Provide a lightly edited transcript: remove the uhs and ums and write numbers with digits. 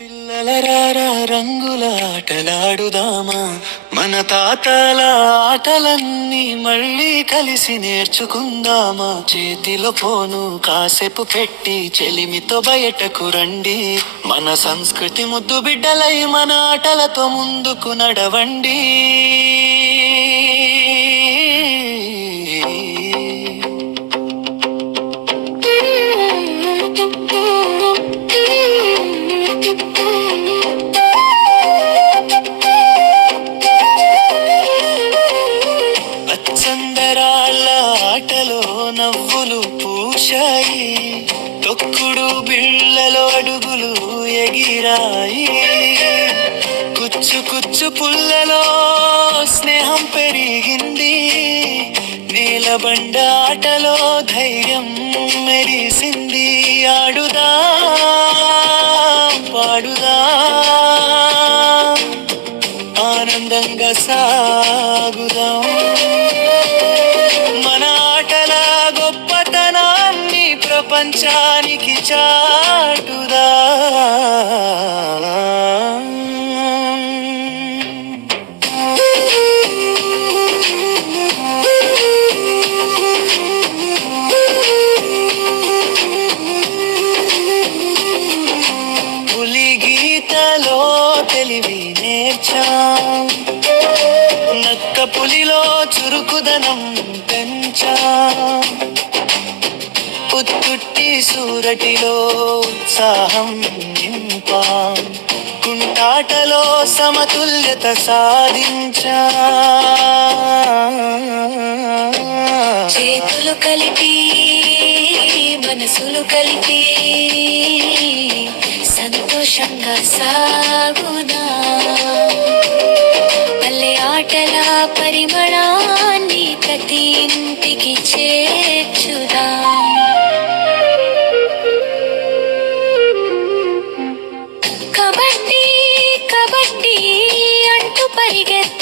పిల్లలరారా రంగుల ఆటలాడుదామా, మన తాతల ఆటలన్నీ మళ్ళీ కలిసి నేర్చుకుందామా. చేతిలో ఫోను కాసేపు పెట్టి చెలిమితో బయటకు రండి, మన సంస్కృతి ముద్దు బిడ్డలై మన ఆటలతో ముందుకు నడవండి. అచ్చందరాళ్ళ ఆటలో నవ్వులు పూశాయి, తొక్కుడు బిళ్ళలో అడుగులు ఎగిరాయి. కుచ్చు కుచ్చు పుల్లలో స్నేహం పెరిగింది, నీలబండ ఆటలో ధైర్యం మెరిసింది. ఆడుదా పాడుదా ఆనందంగా సాగుదాం, మన ఆటల గొప్పతనాన్ని ప్రపంచానికి చాటుదా. పులి గీతలో తెలివి నేర్చాం, నక్క పులిలో చురుకుదనం పెంచాం. ఉత్తుట్టి సూరటిలో ఉత్సాహం నింపాం, కుంటాటలో సమతుల్యత సాధించా. చేతులు కలిపి మనసులు కలిపి సంతోషంగా సాగుదా, పల్లె ఆటల పరిమళాన్ని ప్రతి ఇంటికి చేర్చుదా. కబడ్డీ కబడ్డీ అంటూ పరిగెత్త